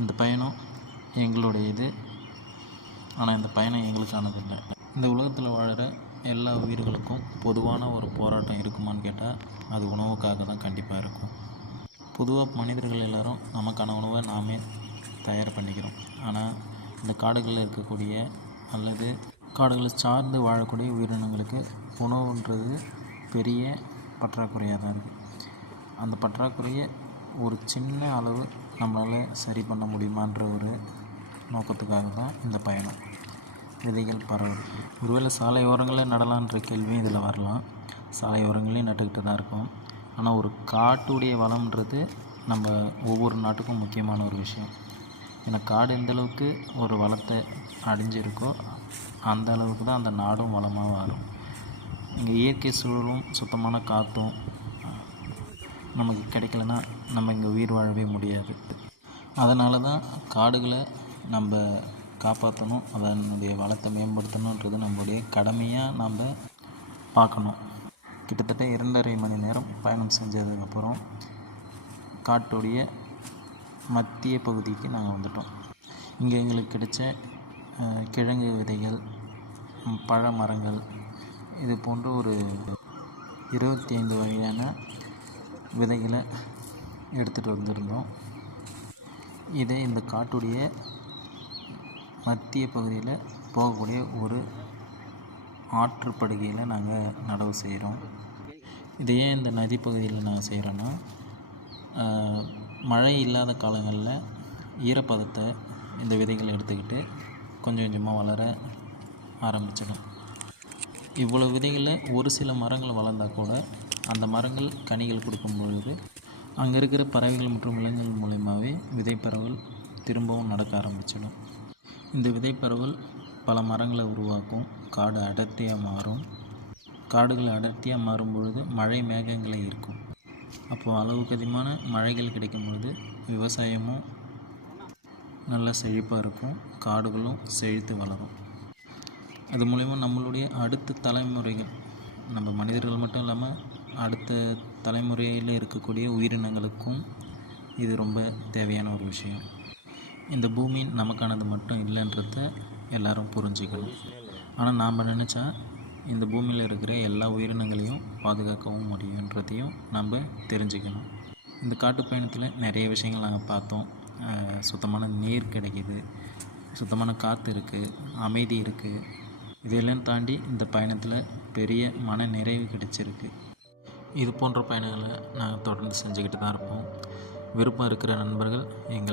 இந்த பயணம் எங்களுடைய இது ஆனால் இந்த பயணம் எங்களுக்கானதில்லை. இந்த உலகத்தில் வாழுற எல்லா உயிர்களுக்கும் பொதுவான ஒரு போராட்டம் இருக்குமான்னு கேட்டால் அது உணவுக்காக தான் கண்டிப்பாக இருக்கும். பொதுவாக மனிதர்கள் எல்லாரும் நமக்கான உணவை நாமே தயார் பண்ணிக்கிறோம். ஆனால் இந்த காடுகளில் இருக்கக்கூடிய அல்லது காடுகளை சார்ந்து வாழக்கூடிய உயிரினங்களுக்கு உணவுன்றது பெரிய பற்றாக்குறையாக தான் இருக்குது அந்த பற்றாக்குறையை ஒரு சின்ன அளவு நம்மளால் சரி பண்ண முடியுமான்ற ஒரு நோக்கத்துக்காக தான் இந்த பயணம். விதைகள் பரவுது ஒருவேளை சாலை ஓரங்களில் நடலான்ற கேள்வியும் இதில் வரலாம். சாலை ஓரங்களையும் நட்டுக்கிட்டு தான் இருக்கும். ஆனால் ஒரு காட்டுடைய வளம்ன்றது நம்ம ஒவ்வொரு நாட்டுக்கும் முக்கியமான ஒரு விஷயம். ஏன்னா காடு எந்த அளவுக்கு ஒரு வளத்தை அடைஞ்சிருக்கோ அந்த அளவுக்கு தான் அந்த நாடும் வளமாக வரும் இங்கே இயற்கை சூழலும் சுத்தமான காற்றும் நமக்கு கிடைக்கலனா நம்ம இங்கே உயிர் வாழவே முடியாது. அதனால தான் காடுகளை நம்ம காப்பாற்றணும் அதனுடைய வளத்தை மேம்படுத்தணுன்றது நம்மளுடைய கடமையாக நாம் பார்க்கணும். கிட்டத்தட்ட இரண்டரை மணி நேரம் பயணம் செஞ்சதுக்கப்புறம் காட்டுடைய மத்திய பகுதிக்கு நாங்கள் வந்துட்டோம். இங்கே எங்களுக்கு கிடைச்ச கிழங்கு விதைகள் பழ மரங்கள் இது போன்ற ஒரு இருபத்தி ஐந்து வகையான விதைகளை எடுத்துகிட்டு வந்திருந்தோம். இதை இந்த காட்டுடைய மத்திய பகுதியில் போகக்கூடிய ஒரு ஆற்றுப்படுகையில் நாங்கள் நடவு செய்கிறோம் இதை ஏன் இந்த நதி பகுதியில் நாங்கள் செய்கிறோன்னா மழை இல்லாத காலங்களில் ஈரப்பதத்தை இந்த விதைகளை எடுத்துக்கிட்டு கொஞ்சம் கொஞ்சமாக வளர ஆரம்பிச்சிடும் இவ்வளோ விதைகளில் ஒரு சில மரங்கள் வளர்ந்தால் கூட அந்த மரங்கள் கனிகள் கொடுக்கும் பொழுது அங்கே இருக்கிற பறவைகள் மற்றும் விலங்குகள் மூலயமாவே விதைப்பரவல் திரும்பவும் நடக்க ஆரம்பிச்சிடும். இந்த விதைப்பரவல் பல மரங்களை உருவாக்கும். காடு அடர்த்தியாக மாறும். காடுகள் அடர்த்தியாக மாறும் பொழுது மழை மேகங்களை ஈர்க்கும். அப்போது அளவுக்கு அதிகமான மழைகள் கிடைக்கும் பொழுது விவசாயமும் நல்ல செழிப்பாக இருக்கும். காடுகளும் செழித்து வளரும். அது மூலயமா நம்மளுடைய அடுத்த தலைமுறைகள் நம்ம மனிதர்கள் மட்டும் இல்லாமல் அடுத்த தலைமுறையில் இருக்கக்கூடிய உயிரினங்களுக்கும் இது ரொம்ப தேவையான ஒரு விஷயம். இந்த பூமி நமக்கானது மட்டும் இல்லைன்றத எல்லாரும் புரிஞ்சுக்கணும். ஆனால் நாம் நினச்சா இந்த பூமியில் இருக்கிற எல்லா உயிரினங்களையும் பாதுகாக்கவும் முடியுன்றதையும் நம்ம தெரிஞ்சுக்கணும். இந்த காட்டுப் பயணத்தில் நிறைய விஷயங்கள் நாங்கள் பார்த்தோம். சுத்தமான நீர் கிடைக்கிது. சுத்தமான காற்று இருக்குது அமைதி இருக்குது இதெல்லாம் தாண்டி இந்த பயணத்தில் பெரிய மன நிறைவு கிடைச்சிருக்கு. இது போன்ற பயணங்களை நாங்கள் தொடர்ந்து செஞ்சுக்கிட்டு தான் இருப்போம். விருப்பம் இருக்கிற நண்பர்கள் எங்கள்